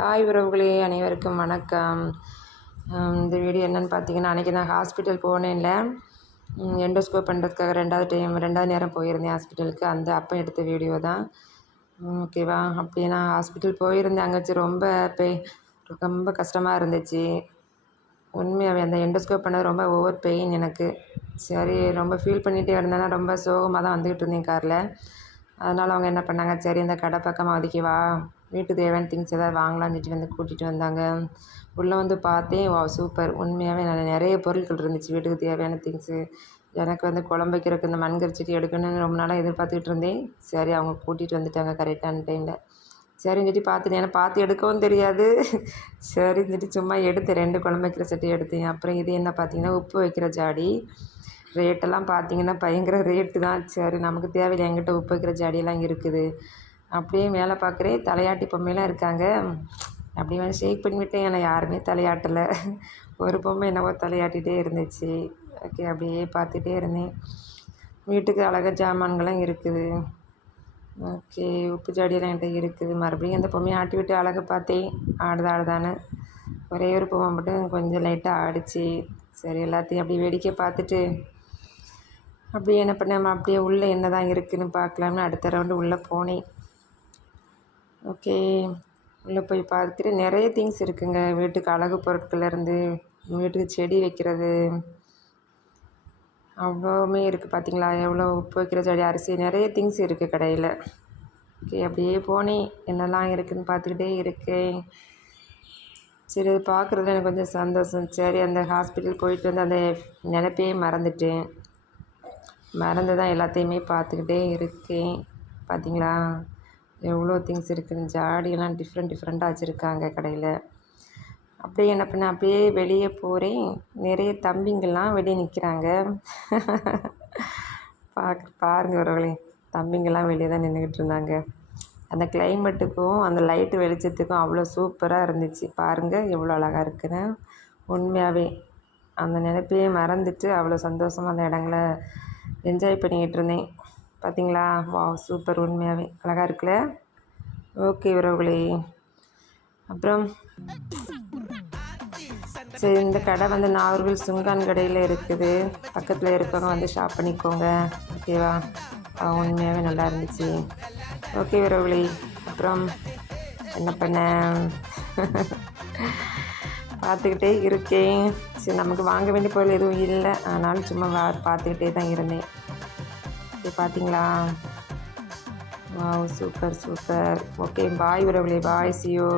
Hi உறவுகளே, அனைவருக்கும் வணக்கம். இந்த வீடியோ என்னென்னு பார்த்தீங்கன்னா, அன்றைக்கி நான் ஹாஸ்பிட்டல் போனேன்ல, எண்டோஸ்கோப் பண்ணுறதுக்காக ரெண்டாவது நேரம் போயிருந்தேன் ஹாஸ்பிட்டலுக்கு. அப்போ எடுத்த வீடியோ தான். ஓகேவா? அப்படியே நான் ஹாஸ்பிட்டல் போயிருந்தேன். அங்கே வச்சு ரொம்ப கஷ்டமாக இருந்துச்சு. உண்மையாகவே அந்த எண்டோஸ்கோப் பண்ணது ரொம்ப ஓவர் பெயின் எனக்கு. சரி, ரொம்ப ஃபீல் பண்ணிகிட்டே இருந்தேன்னா ரொம்ப சோகமாக தான் வந்துக்கிட்டு இருந்தேன் காரில். அதனால் அவங்க என்ன பண்ணாங்க, சரி இந்த கடை பக்கமாக ஒதுக்கி வா, வீட்டுக்கு தேவையான திங்ஸ் எதாவது வாங்கலாம்னு சொல்லிட்டு வந்து கூட்டிகிட்டு வந்தாங்க. உள்ளே வந்து பார்த்தேன், வா சூப்பர், உண்மையாகவே நிறைய பொருட்கள் இருந்துச்சு வீட்டுக்கு தேவையான திங்ஸு. எனக்கு வந்து குழம்பு வைக்கிறதுக்கு இந்த மண்கரிச்சட்டி எடுக்கணும்னு ரொம்ப நாளாக எதிர்பார்த்துக்கிட்டு இருந்தேன். சரி, அவங்க கூட்டிகிட்டு வந்துட்டாங்க கரெக்டான டைமில். சரின்னு சொல்லிட்டு பார்த்துட்டேன், எனக்கு பார்த்து எடுக்கவும் தெரியாது. சரின்னு சொல்லிட்டு சும்மா எடுத்தேன், 2 குழம்பு வைக்கிற சட்டி எடுத்தேன். அப்புறம் இது என்ன பார்த்தீங்கன்னா, உப்பு வைக்கிற ஜாடி. ரேட்டெல்லாம் பார்த்தீங்கன்னா பயங்கர ரேட்டு தான். சரி, நமக்கு தேவையில்லை, என்கிட்ட உப்பு வைக்கிற ஜாடியெல்லாம் இருக்குது. அப்படியே மேலே பார்க்குறேன், தலையாட்டி பொம்மையெல்லாம் இருக்காங்க. அப்படியே வந்து ஷேக் பண்ணிவிட்டேன், என்னை யாருமே தலையாட்டலை. ஒரு பொம்மை என்னவோ தலையாட்டிகிட்டே இருந்துச்சு. ஓகே, அப்படியே பார்த்துட்டே இருந்தேன். வீட்டுக்கு அழகாக ஜாமான்கள்லாம் இருக்குது. ஓகே, உப்பு ஜாடியெல்லாம் என்கிட்ட இருக்குது. மறுபடியும் அந்த பொம்மையை ஆட்டி விட்டு அழகை பார்த்தேன், ஆடுதான்னு. ஒரே ஒரு பொம்மை மட்டும் கொஞ்சம் லைட்டாக ஆடிச்சு. சரி, எல்லாத்தையும் அப்படியே வேடிக்கை பார்த்துட்டு அப்படியே என்ன பண்ணேன், அப்படியே உள்ளே என்ன தான் இருக்குதுன்னு பார்க்கலாம்னு அடுத்த ரவுண்டு உள்ளே போனேன். ஓகே, உள்ளே போய் பார்த்துட்டு நிறைய திங்ஸ் இருக்குங்க. வீட்டுக்கு அழகு பொருட்கள்லேருந்து வீட்டுக்கு செடி வைக்கிறது அவ்வளோவுமே இருக்குது. பார்த்தீங்களா எவ்வளோ உப்பு வைக்கிற செடி, அரிசி, நிறைய திங்ஸ் இருக்குது கடையில். ஓகே, அப்படியே போனேன், என்னெல்லாம் இருக்குதுன்னு பார்த்துக்கிட்டே இருக்கேன். சரி, அது பார்க்குறதுல எனக்கு கொஞ்சம் சந்தோஷம். சரி, அந்த ஹாஸ்பிட்டல் போயிட்டு வந்து அந்த நினைப்பையே மறந்துட்டேன். மறந்து தான் எல்லாத்தையுமே பார்த்துக்கிட்டே இருக்கேன். பார்த்தீங்களா எவ்வளோ திங்ஸ் இருக்குதுன்னு. ஜாடியெல்லாம் டிஃப்ரெண்ட்டாக வச்சுருக்காங்க கடையில். அப்படியே என்ன பண்ணேன், அப்படியே வெளியே போகிறேன். நிறைய தம்பிங்கள்லாம் வெளியே நிற்கிறாங்க. பாருங்கள் உறவுகளே, தம்பிங்கள்லாம் வெளியே தான் நின்றுக்கிட்டு இருந்தாங்க. அந்த கிளைமேட்டுக்கும் அந்த லைட்டு வெளிச்சத்துக்கும் அவ்வளோ சூப்பராக இருந்துச்சு. பாருங்கள் எவ்வளோ அழகாக இருக்குன்னு. உண்மையாகவே அந்த நினைப்பையே மறந்துட்டு அவ்வளோ சந்தோஷமாக அந்த இடங்களை என்ஜாய் பண்ணிக்கிட்டு இருந்தேன். பார்த்தீங்களா, வா சூப்பர், உண்மையாகவே அழகாக இருக்குல்ல. ஓகே உறவுகளே, அப்புறம் சரி, இந்த கடை வந்து நாகர்கோவில் சுங்கான் கடையில் இருக்குது. பக்கத்தில் இருக்கவங்க வந்து ஷாப் பண்ணிக்கோங்க. ஓகேவா? உண்மையாகவே நல்லா இருந்துச்சு. ஓகே உறவுகளே, அப்புறம் என்ன பண்ண பார்த்துக்கிட்டே இருக்கேன். சரி, நமக்கு வாங்க வேண்டிய பொருள் எதுவும் இல்லை, ஆனாலும் சும்மா பார்த்துக்கிட்டே தான் இருந்தேன். ஓகே, பார்த்தீங்களா, வாவ் சூப்பர். ஓகே, பாய் உறவுகளே, பாய், see you.